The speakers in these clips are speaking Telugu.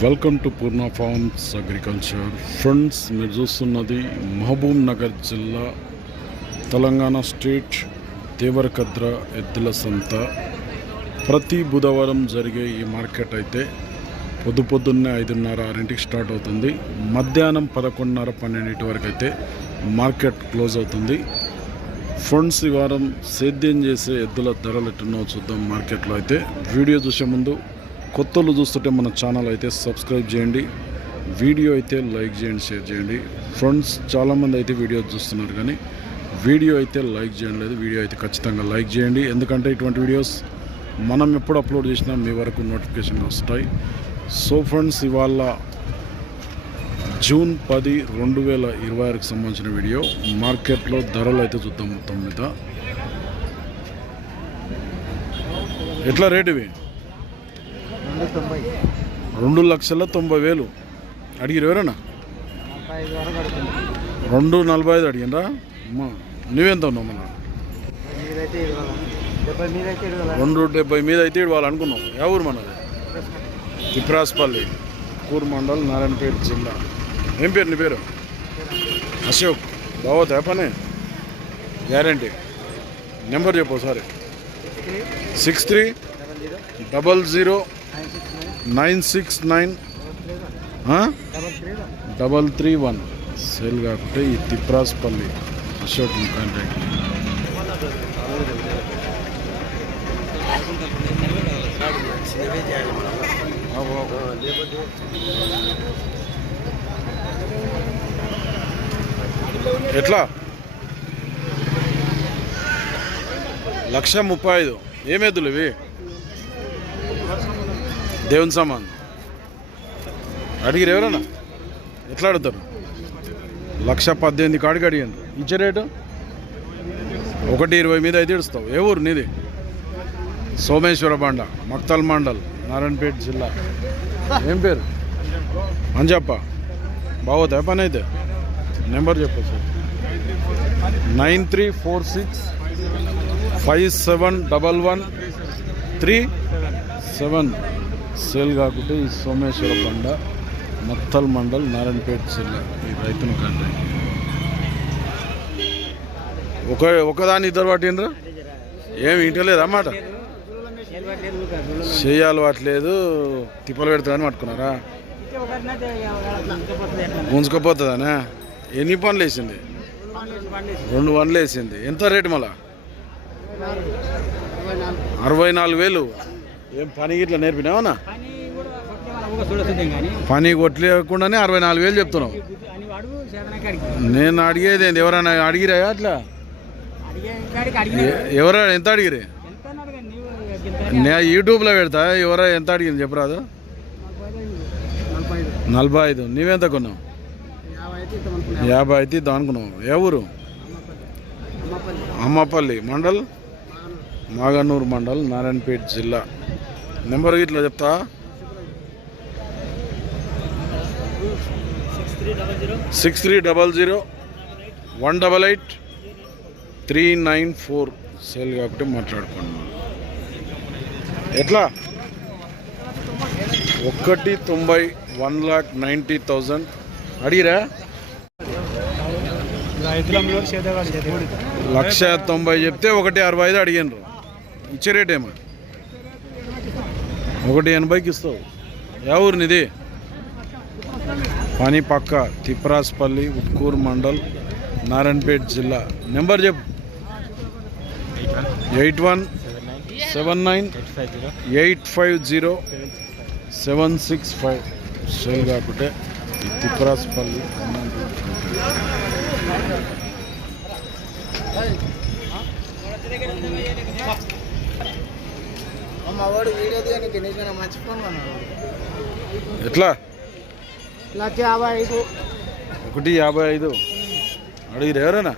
Welcome to Purna forms agriculture. Friends, మీరు చూస్తున్నది మహబూబ్ నగర్ జిల్లా, తెలంగాణ స్టేట్, దేవరకద్ర ఎద్దుల సంత. ప్రతి బుధవారం జరిగే ఈ మార్కెట్ అయితే పొద్దున్నే 5:30-6కి స్టార్ట్ అవుతుంది. మధ్యాహ్నం 11:30-12 వరకు అయితే మార్కెట్ క్లోజ్ అవుతుంది. ఫ్రెండ్స్, ఈ వారం సేద్యం చేసే ఎద్దుల ధరలు ఎట్టున్నాయో చూద్దాం. మార్కెట్లో అయితే వీడియో చూసే ముందు కొత్తలు చూస్తుంటే మన ఛానల్ అయితే సబ్స్క్రైబ్ చేయండి, వీడియో అయితే లైక్ చేయండి, షేర్ చేయండి. ఫ్రెండ్స్, చాలామంది అయితే వీడియో చూస్తున్నారు కానీ వీడియో అయితే లైక్ చేయండి లేదు. వీడియో అయితే ఖచ్చితంగా లైక్ చేయండి, ఎందుకంటే ఇటువంటి వీడియోస్ మనం ఎప్పుడు అప్లోడ్ చేసినా మీ వరకు నోటిఫికేషన్ వస్తాయి. సో ఫ్రెండ్స్, ఇవాళ జూన్ 10, 2026కి సంబంధించిన వీడియో. మార్కెట్లో ధరలు అయితే చూద్దాం. మొత్తం మీద ఎట్లా రేటు ఇవి? 2,90,000 అడిగిరు ఎవరన్నా? 2,45 అడిగినరా? అమ్మా, నువ్వెంత ఉన్నావు? మన 2,70 మీద అయితే ఇవ్వాలి అనుకున్నాం. ఏ ఊరు మనది? తిప్రాస్పల్లి, కూర్ మండల్, నారాయణపేట జిల్లా. ఏం పేరు నీ పేరు? అశోక్. బావోతా పని? గ్యారంటీ. నెంబర్ చెప్పు ఒకసారి. 6300969331 సేల్ కాకుంటే ఈ తిప్రాస్పల్లి అశోక్ కాంటాక్ట్. ఎట్లా? 1,35,000. ఏమేద్దులు ఇవి? దేవుని సామాన్ అడిగిరు ఎవరన్నా? ఎట్లా అడుగుతారు? 1,18,000 కాడికి అడిగాను. ఇచ్చే రేటు 1,20,000 మీద అయితే ఇడుస్తావు. ఏ ఊరు నీది? సోమేశ్వర బండ, మక్తల్ మండల్, నారాయణపేట జిల్లా. ఏం పేరు? అంజప్ప. బాగోతా పని అయితే? నెంబర్ చెప్పు సార్. 9346571137 సేల్ కాకుంటే ఈ సోమేశ్వర బండ, మక్తల్ మండల్, నారాయణపేట జిల్లా. ఈ రైతును కాంటాక్ట్. ఒకదాని ఇద్దరు పట్టినరా? ఏమి ఇంటలేదు అన్నమాట. చేయాలి వాట్లేదు, తిప్పలు పెడతామని పట్టుకున్నారా? ఉంచుకపోతుందనా? ఎన్ని పనులు వేసింది? 2 పనులు వేసింది. ఎంత రేటు మళ్ళా? 64,000. ఏం పని ఇట్లా నేర్పినావనా? పని కొట్టలేకుండానే 64,000 చెప్తున్నావు. నేను అడిగేది ఏంది? ఎవరైనా అడిగిరా అట్లా? ఎవరైనా ఎంత అడిగిరే? నేను యూట్యూబ్లో పెడతా. ఎవరైనా ఎంత అడిగింది చెప్పరాదు? 45. నీవెంత కొన్నావు? 50 అయితే ఇద్దాం అనుకున్నావు. ఏ ఊరు? అమ్మపల్లి మండల్, మాగనూరు మండల్, నారాయణపేట జిల్లా. నెంబర్ ఇట్లా చెప్తా. 6300188394 సేల్ కాబట్టి మాట్లాడుకోండి. ఎట్లా? 1,90,000 1,90,000 అడిగిరా? 1,90,000 చెప్తే 1,65 అడిగినరు. ఇచ్చే రేట్ ఏమో 1,80కి ఇస్తావు. ఏ ఊరు నీది? పని పక్క, తిప్రాస్పల్లి, ఉట్కూరు మండల్, నారాయణపేట జిల్లా. నెంబర్ చెప్పు. 8179850765 సేల్ కాకుంటే ఈ తిప్రాస్పల్లి. ఎట్లా? 1,55 అడిగిరు ఎవరైనా?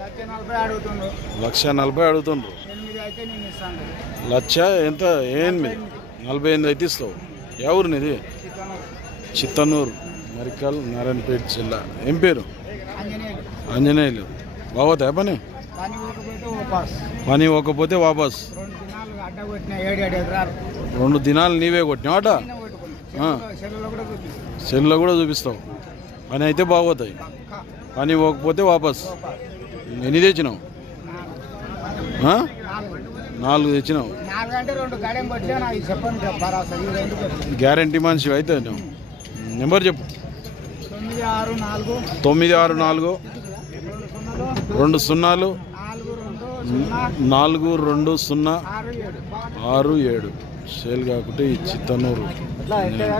1,40,000 అడుగుతుండ్రు. 1,00,000 ఎంత? 48 అయితే ఇస్తావు. ఏ ఊరు నీది? చిత్తనూరు, మరికల్, నారాయణపేట జిల్లా. ఏం పేరు? ఆంజనేయులు. బాగోతా పని? పని ఇవ్వకపోతే వాపస్. 2 దినాలు నీవే కొట్టినావట. సెల్లో కూడా చూపిస్తావు. పని అయితే బాగోతాయి, పని పోకపోతే వాపస్. ఎన్ని తెచ్చినావు? 4 తెచ్చినావు. గ్యారంటీ మనిషి అయితే నువ్వు. నెంబర్ చెప్పు. 964 20 42067. సేల్ కాకుంటే ఈ చిత్తనూరు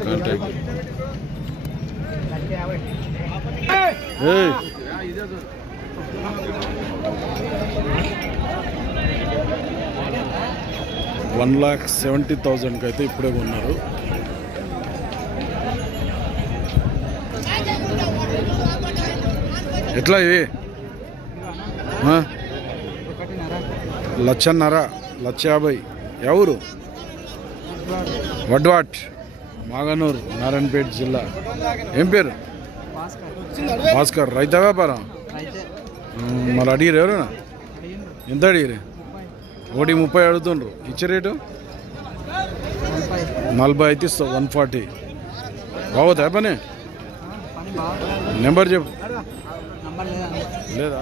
కాంటాక్ట్. 1,70,000 అయితే ఇప్పుడే కొన్నారు. ఎట్లా ఇవి? 1,50,000. ఎవరు? వడ్వాట్, మాగనూరు, నారాయణపేట జిల్లా. ఏం పేరు? భాస్కర్. రైతా వ్యాపారం? మరి అడిగిరు ఎవరైనా? ఎంత అడిగిరు? 1,30 అడుగుతుండ్రు. ఇచ్చే రేటు 40 అయితే ఇస్తావు. 140 బాగుతా పని. నెంబర్ చెప్పు. లేదా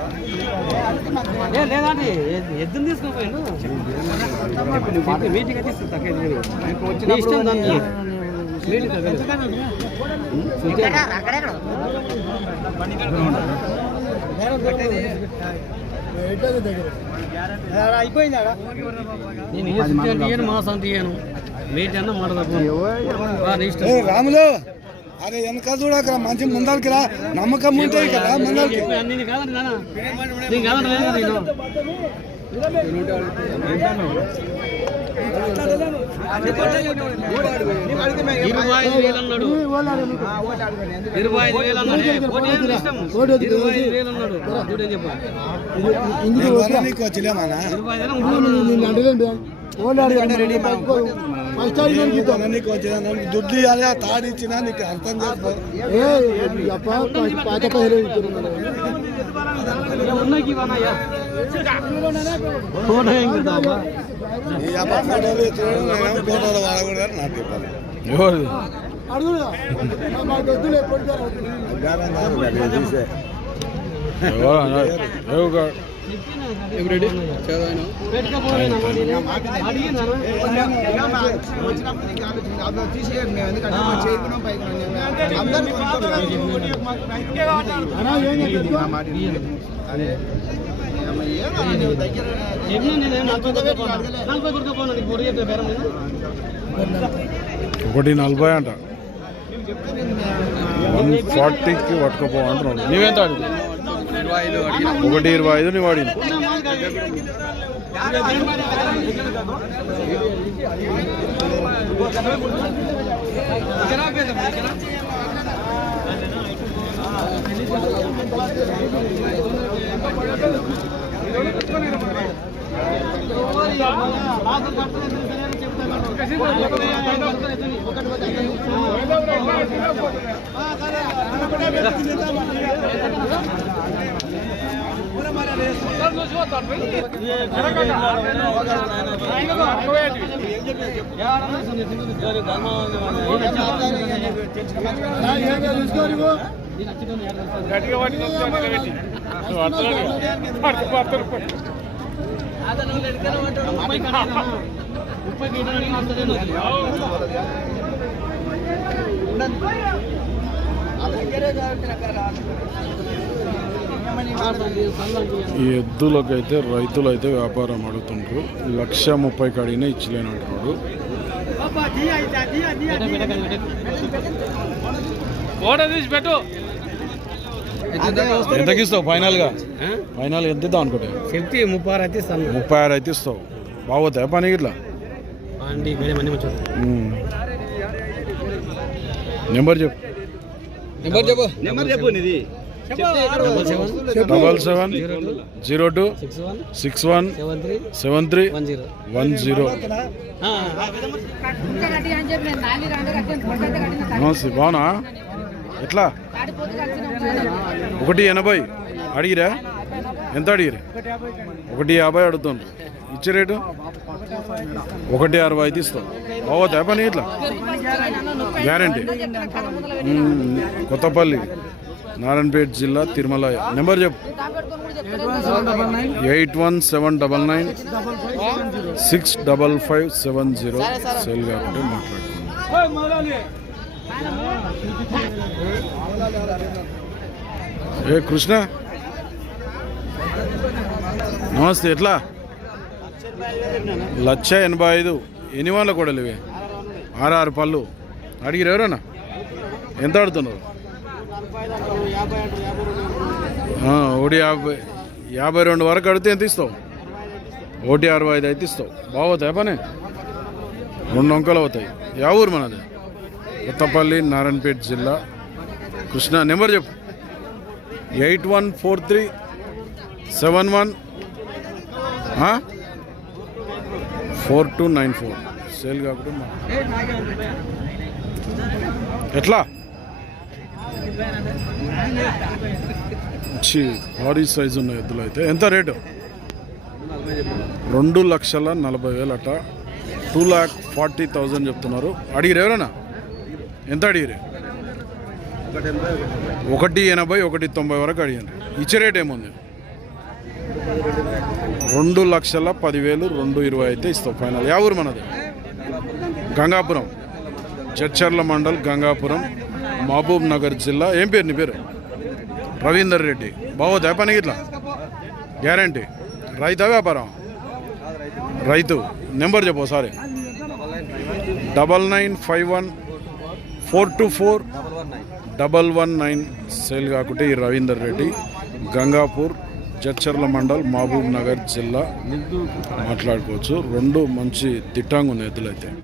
రాములు అరే వెనక చూడక మంచి ముందరికి రా. నమ్మకం ఉంటాయి కదా ముందరికి. దుడ్డు ఇవ్వాలి, తాడిచ్చినా నీకు అర్థం చేసుకో. ఫోటోలు వాడకూడదు నాకు చెప్పాలి. ఒకటి 40 అంట. 140కి పట్టుకపో అంటున్నాడు. నీవెంత అడిగి? 1,25 నువ్వు అడిగిన. ఈ ఎద్దులకైతే రైతులు అయితే వ్యాపారం అడుగుతుండ్రు. 1,30,000 అడిగినా ఇచ్చలేనంటున్నాడు. ఎంతకి ఇస్తావు ఫైనల్గా? ఫైనల్ ఎంత ఇద్దాం అనుకుంటే? 36 అయితే ఇస్తావు. బాగోతాయి పని ఇట్లా? నెంబర్ చెప్పు. 7702 61 73 10. బాగునా? ఎట్లా? 1,80 అడిగిరా? ఎంత అడిగిరా? 1,50 అడుగుతుండ్రు. ఇచ్చే రేటు 1.65 ఇస్తావు బావోతా పని ఇట్లా గ్యారంటీ కొత్తపల్లి నారాయణపేట జిల్లా తిరుమల నెంబర్ చెప్పు 817999655570 సేల్ కాకుంటే మాట్లాడుకున్నాం. ఏ కృష్ణ నమస్తే ఎట్లా 1,85,000 ఎన్ని వాళ్ళ కూడా ఇవే 6 పళ్ళు అడిగిరు ఎవరన్నా ఎంత ఆడుతున్నారు? 52 వరకు అడిగితే ఎంత ఇస్తావు? 1.65 అయితే ఇస్తావు బాగోతాయి పని 2 అంకలు అవుతాయి. యా ఊరు మనది? కొత్తపల్లి నారాయణపేట జిల్లా. కృష్ణ నెంబర్ చెప్పు 8143714294 సేల్ కాకుండా ఎట్లా మంచి భారీ సైజు ఉన్న ఎద్దులు అయితే ఎంత రేటు? 2,40,40,000 అట. 2,40,000 చెప్తున్నారు. అడిగిరు ఎవరన్నా ఎంత అడిగిరు? 1.80 1.90 వరకు అడిగాను. ఇచ్చే రేట్ ఏముంది? 2,10,000 2.20 అయితే ఇస్తావు ఫైనల్. యా ఊరు మనది? గంగాపురం జడ్చర్ల మండల్ గంగాపురం మహబూబ్ నగర్ జిల్లా. ఏం పేరు నీ పేరు? రవీందర్ రెడ్డి. బాగోతా పనికి ఇట్లా గ్యారంటీ? రైతా వ్యాపారం? రైతు. నెంబర్ చెప్పు ఒకసారి. 9951424119 సేల్ కాకుంటే ఈ రవీందర్ రెడ్డి గంగాపూర్ జడ్చర్ల మండల్ మహబూబ్ నగర్ జిల్లా మాట్లాడుకోవచ్చు. 2 మంచి దిట్టంగా ఉన్నాయి ఎద్దులు అయితే.